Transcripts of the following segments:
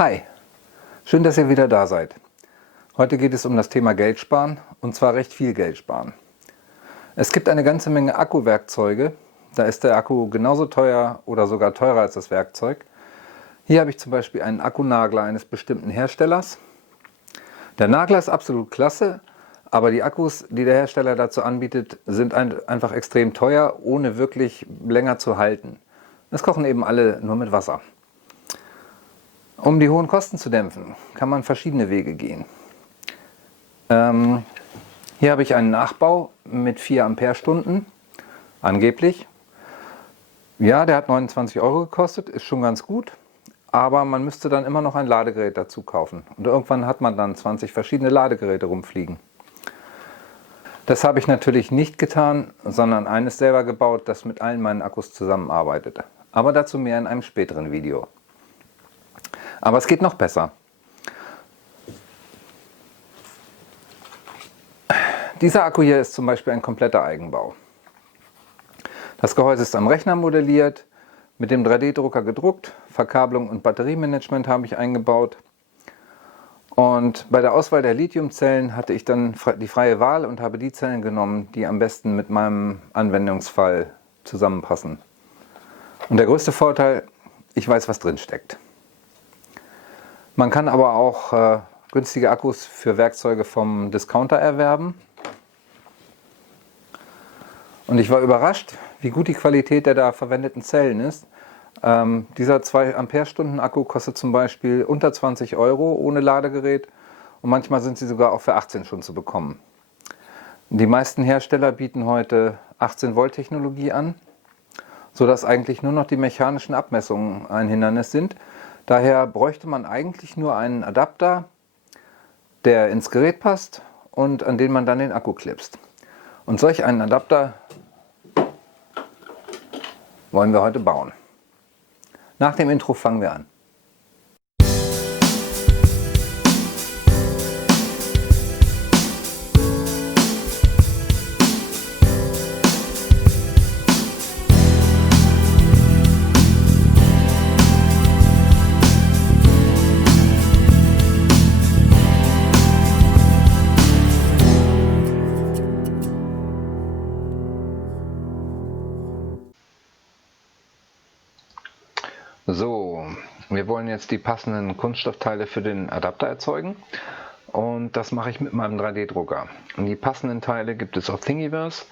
Hi, schön, dass ihr wieder da seid. Heute geht es um das Thema Geld sparen, und zwar recht viel Geld sparen. Es gibt eine ganze Menge Akkuwerkzeuge, da ist der Akku genauso teuer oder sogar teurer als das Werkzeug. Hier habe ich zum Beispiel einen Akkunagler eines bestimmten Herstellers. Der Nagler ist absolut klasse, aber die Akkus, die der Hersteller dazu anbietet, sind einfach extrem teuer, ohne wirklich länger zu halten. Es kochen eben alle nur mit Wasser. Um die hohen Kosten zu dämpfen, kann man verschiedene Wege gehen. Hier habe ich einen Nachbau mit 4 Ampere-Stunden, angeblich. Ja, der hat 29 € gekostet, ist schon ganz gut, aber man müsste dann immer noch ein Ladegerät dazu kaufen. Und irgendwann hat man dann 20 verschiedene Ladegeräte rumfliegen. Das habe ich natürlich nicht getan, sondern eines selber gebaut, das mit allen meinen Akkus zusammenarbeitet. Aber dazu mehr in einem späteren Video. Aber es geht noch besser. Dieser Akku hier ist zum Beispiel ein kompletter Eigenbau. Das Gehäuse ist am Rechner modelliert, mit dem 3D-Drucker gedruckt, Verkabelung und Batteriemanagement habe ich eingebaut. Und bei der Auswahl der Lithiumzellen hatte ich dann die freie Wahl und habe die Zellen genommen, die am besten mit meinem Anwendungsfall zusammenpassen. Und der größte Vorteil, ich weiß, was drin steckt. Man kann aber auch günstige Akkus für Werkzeuge vom Discounter erwerben. Und ich war überrascht, wie gut die Qualität der da verwendeten Zellen ist. Dieser 2 Ampere-Stunden Akku kostet zum Beispiel unter 20 € ohne Ladegerät und manchmal sind sie sogar auch für 18 schon zu bekommen. Die meisten Hersteller bieten heute 18 Volt Technologie an, sodass eigentlich nur noch die mechanischen Abmessungen ein Hindernis sind. Daher bräuchte man eigentlich nur einen Adapter, der ins Gerät passt und an den man dann den Akku klipst. Und solch einen Adapter wollen wir heute bauen. Nach dem Intro fangen wir an. So, wir wollen jetzt die passenden Kunststoffteile für den Adapter erzeugen und das mache ich mit meinem 3D-Drucker. Und die passenden Teile gibt es auf Thingiverse.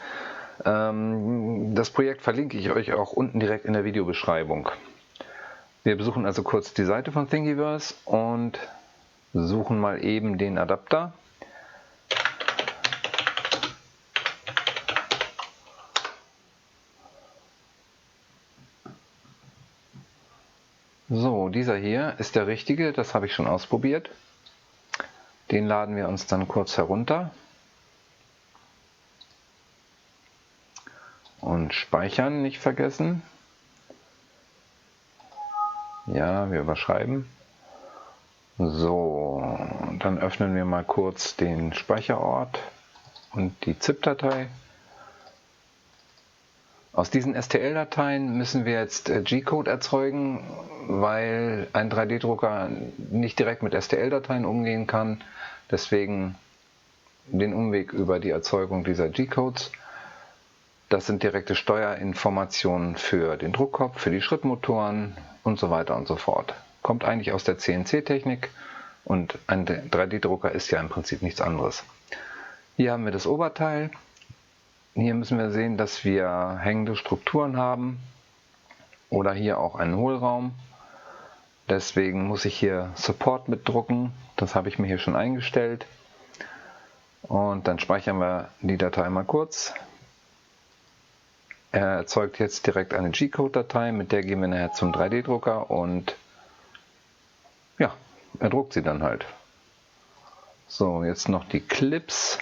Das Projekt verlinke ich euch auch unten direkt in der Videobeschreibung. Wir besuchen also kurz die Seite von Thingiverse und suchen mal eben den Adapter. So, dieser hier ist der richtige, das habe ich schon ausprobiert. Den laden wir uns dann kurz herunter und speichern nicht vergessen. Ja, wir überschreiben. So, dann öffnen wir mal kurz den Speicherort und die ZIP-Datei. Aus diesen STL-Dateien müssen wir jetzt G-Code erzeugen, weil ein 3D-Drucker nicht direkt mit STL-Dateien umgehen kann. Deswegen den Umweg über die Erzeugung dieser G-Codes. Das sind direkte Steuerinformationen für den Druckkopf, für die Schrittmotoren und so weiter und so fort. Kommt eigentlich aus der CNC-Technik und ein 3D-Drucker ist ja im Prinzip nichts anderes. Hier haben wir das Oberteil. Hier müssen wir sehen, dass wir hängende Strukturen haben oder hier auch einen Hohlraum. Deswegen muss ich hier Support mitdrucken. Das habe ich mir hier schon eingestellt. Und dann speichern wir die Datei mal kurz. Er erzeugt jetzt direkt eine G-Code-Datei, mit der gehen wir nachher zum 3D-Drucker und ja, er druckt sie dann halt. So, jetzt noch die Clips.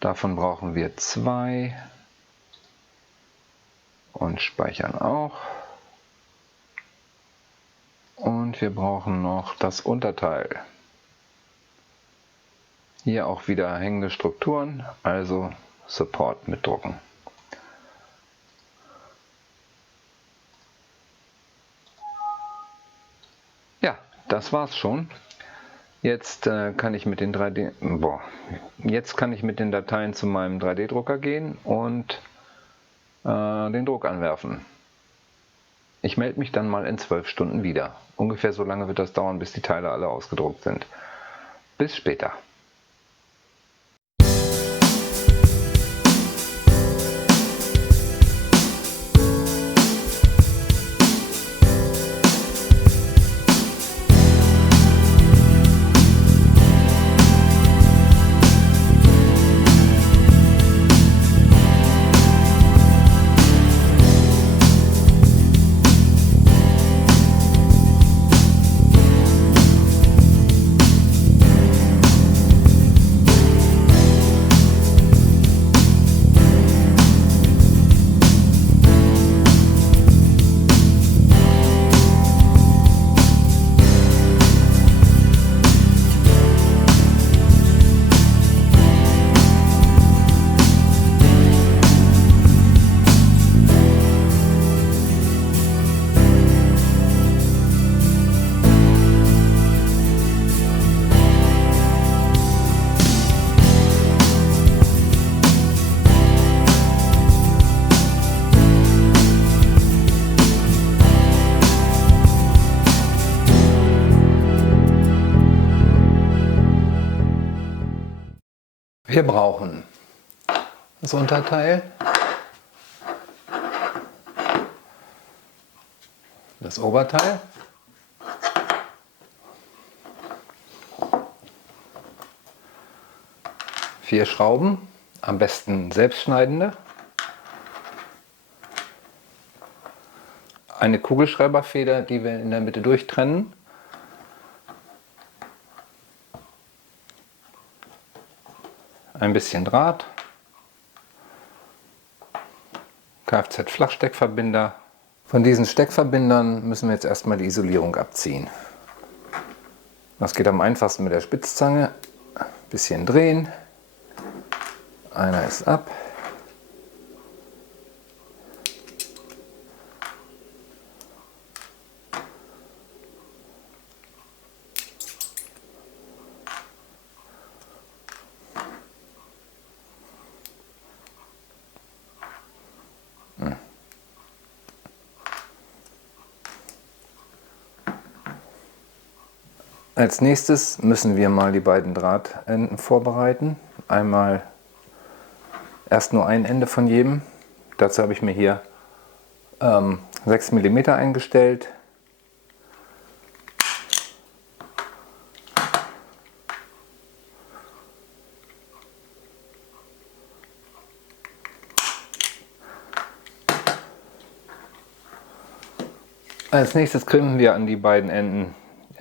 Davon brauchen wir 2 und speichern auch. Und wir brauchen noch das Unterteil. Hier auch wieder hängende Strukturen, also Support mitdrucken. das war's schon. Jetzt kann ich mit den jetzt kann ich mit den Dateien zu meinem 3D-Drucker gehen und den Druck anwerfen. Ich melde mich dann mal in 12 Stunden wieder. Ungefähr so lange wird das dauern, bis die Teile alle ausgedruckt sind. Bis später. Wir brauchen das Unterteil, das Oberteil, vier Schrauben, am besten selbstschneidende, eine Kugelschreiberfeder, die wir in der Mitte durchtrennen, ein bisschen Draht, Kfz-Flachsteckverbinder. Von diesen Steckverbindern müssen wir jetzt erstmal die Isolierung abziehen. Das geht am einfachsten mit der Spitzzange. Ein bisschen drehen. Einer ist ab. Als nächstes müssen wir mal die beiden Drahtenden vorbereiten. Einmal erst nur ein Ende von jedem. Dazu habe ich mir hier 6 mm eingestellt. Als nächstes krimpen wir an die beiden Enden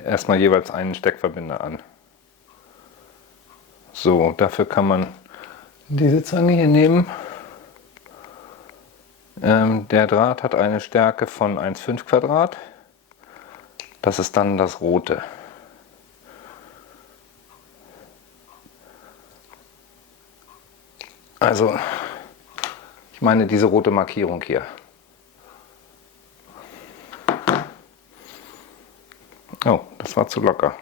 erstmal jeweils einen Steckverbinder an. So, dafür kann man diese Zange hier nehmen. Der Draht hat eine Stärke von 1,5 Quadrat. Das ist dann das rote. Also, ich meine diese rote Markierung hier. Oh, das war zu locker.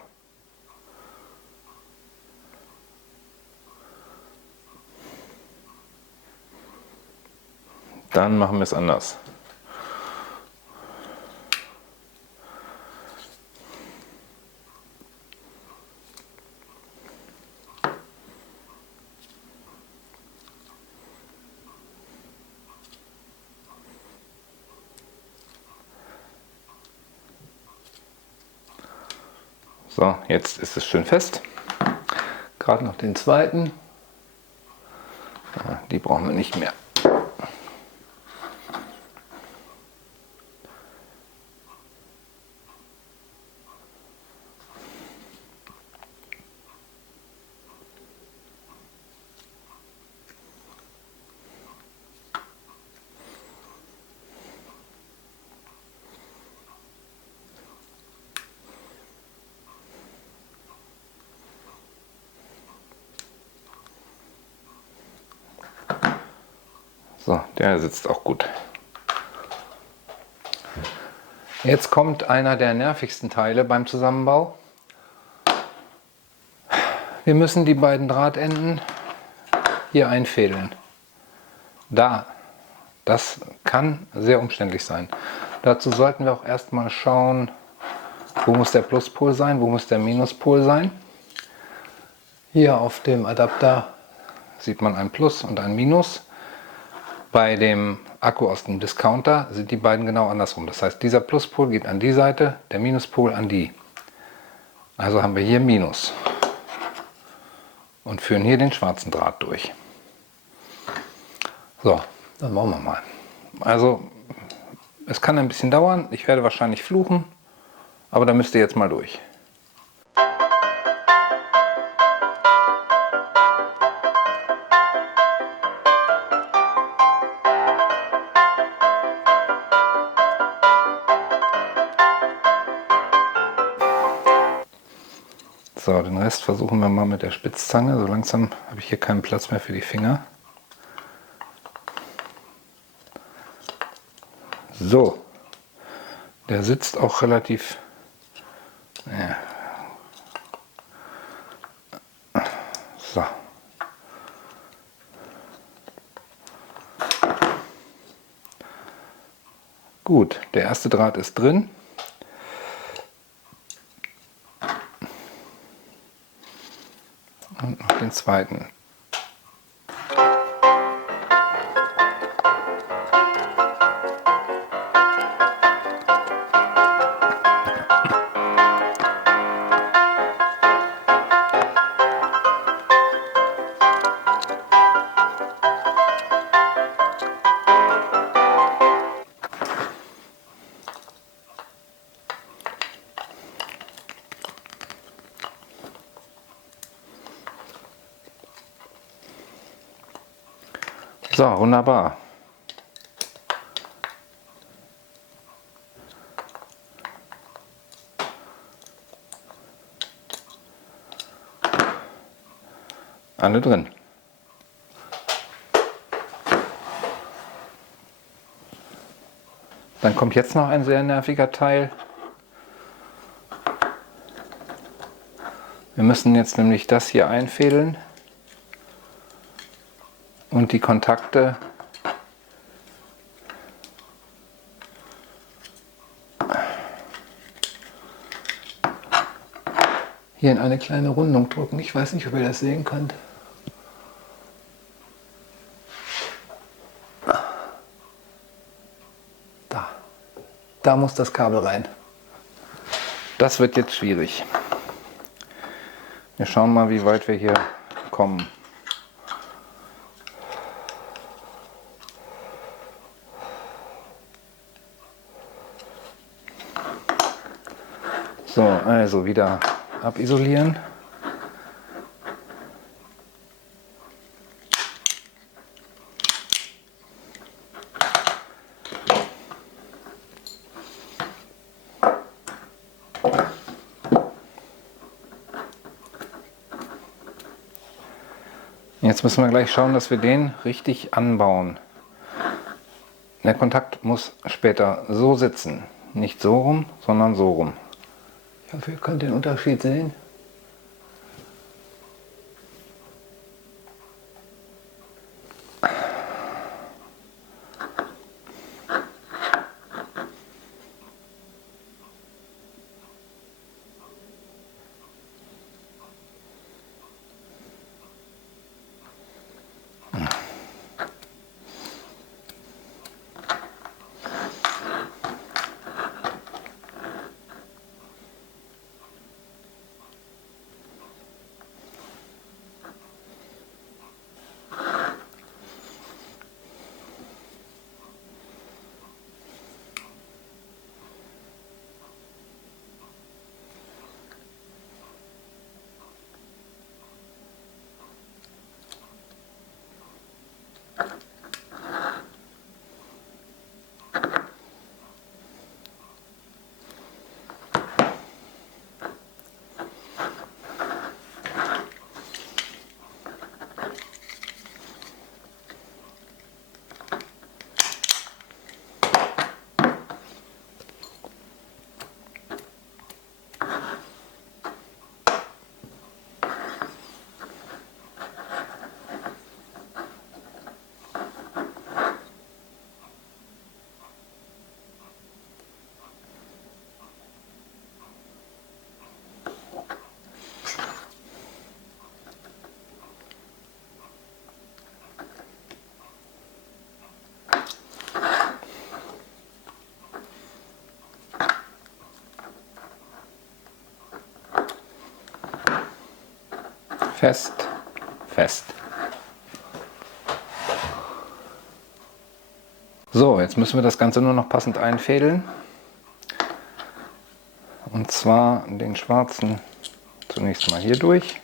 Dann machen wir es anders. So, jetzt ist es schön fest. Gerade noch den zweiten. Die brauchen wir nicht mehr. So, der sitzt auch gut. Jetzt kommt einer der nervigsten Teile beim Zusammenbau. Wir müssen die beiden Drahtenden hier einfädeln. Das kann sehr umständlich sein. Dazu sollten wir auch erstmal schauen, wo muss der Pluspol sein, wo muss der Minuspol sein. Hier auf dem Adapter sieht man ein Plus und ein Minus. Bei dem Akku aus dem Discounter sind die beiden genau andersrum. Das heißt, dieser Pluspol geht an die Seite, der Minuspol an die. Also haben wir hier Minus und führen hier den schwarzen Draht durch. So, dann machen wir mal. Also, es kann ein bisschen dauern. Ich werde wahrscheinlich fluchen, aber da müsst ihr jetzt mal durch. So, den Rest versuchen wir mal mit der Spitzzange. So langsam habe ich hier keinen Platz mehr für die Finger. So, der sitzt auch relativ... Ja. So. Gut, der erste Draht ist drin. Und noch den zweiten. So, wunderbar. Alle drin. Dann kommt jetzt noch ein sehr nerviger Teil. Wir müssen jetzt nämlich das hier einfädeln und die Kontakte hier in eine kleine Rundung drücken. Ich weiß nicht, ob ihr das sehen könnt. Da muss das Kabel rein. Das wird jetzt schwierig. Wir schauen mal, wie weit wir hier kommen. So, also wieder abisolieren. Jetzt müssen wir gleich schauen, dass wir den richtig anbauen. Der Kontakt muss später so sitzen. Nicht so rum, sondern so rum. Ich hoffe, ihr könnt den Unterschied sehen. Fest, fest. So, jetzt müssen wir das Ganze nur noch passend einfädeln. Und zwar den schwarzen zunächst mal hier durch.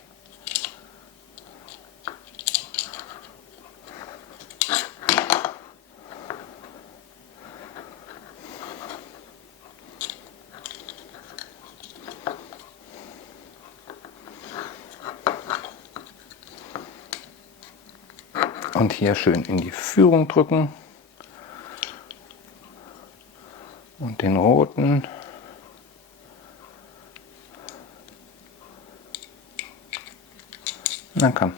Und hier schön in die Führung drücken. Und den roten na komm.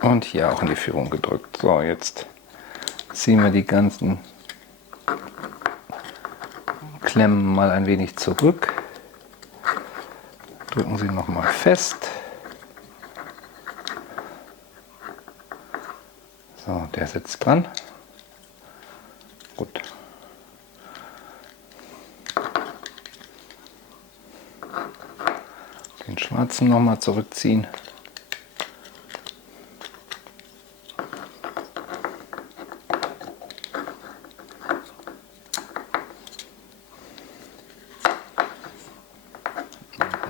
Und hier auch in die Führung gedrückt. So, jetzt ziehen wir die ganzen Klemmen mal ein wenig zurück. Drücken sie nochmal fest. So, der sitzt dran. Gut. Den schwarzen nochmal zurückziehen.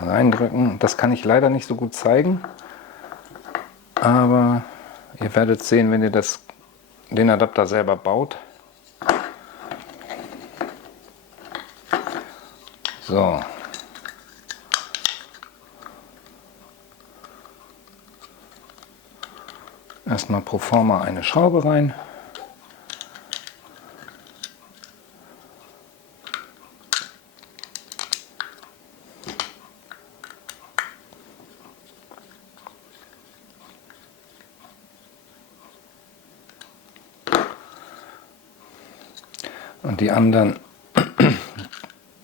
Reindrücken. Das kann ich leider nicht so gut zeigen, aber ihr werdet sehen, wenn ihr den Adapter selber baut. So. Erstmal pro forma eine Schraube rein. Und die anderen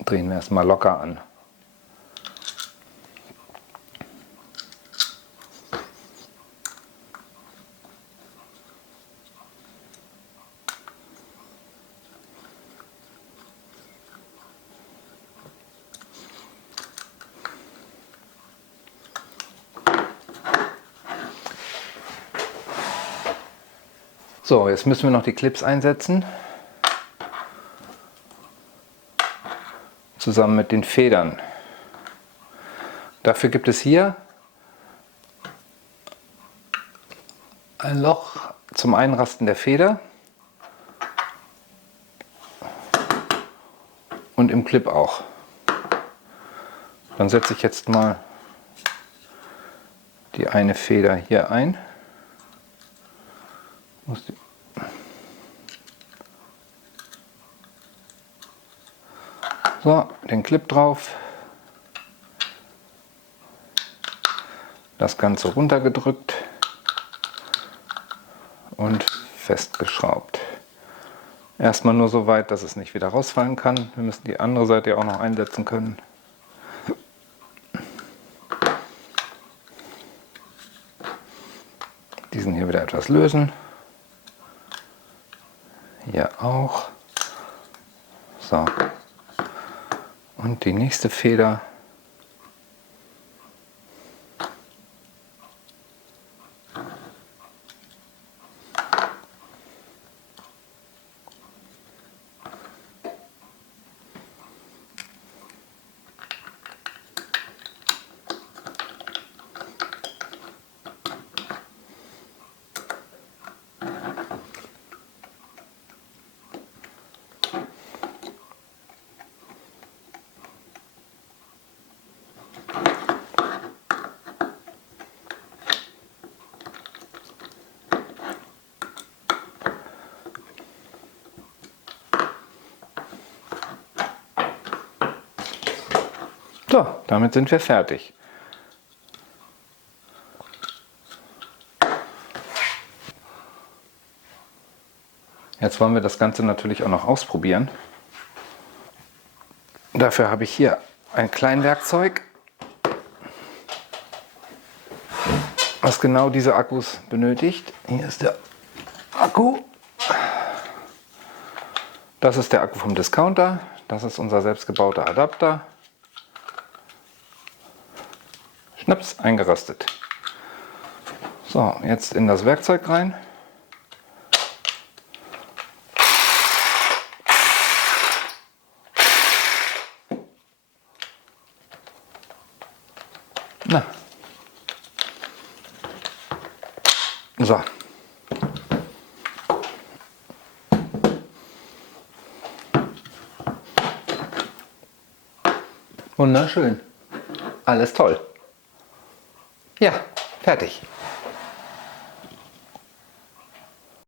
drehen wir erstmal locker an. So, jetzt müssen wir noch die Clips einsetzen. Zusammen mit den Federn. Dafür gibt es hier ein Loch zum Einrasten der Feder und im Clip auch. Dann setze ich jetzt mal die eine Feder hier ein. So, den Clip drauf, das Ganze runtergedrückt und festgeschraubt. Erstmal nur so weit, dass es nicht wieder rausfallen kann. Wir müssen die andere Seite ja auch noch einsetzen können. Diesen hier wieder etwas lösen. Hier auch. So. Und die nächste Feder so, damit sind wir fertig. Jetzt wollen wir das Ganze natürlich auch noch ausprobieren. Dafür habe ich hier ein Kleinwerkzeug, was genau diese Akkus benötigt. Hier ist der Akku. Das ist der Akku vom Discounter. Das ist unser selbstgebauter Adapter. Schnaps, eingerastet. So, jetzt in das Werkzeug rein. Na. So. Wunderschön. Alles toll. Ja, fertig.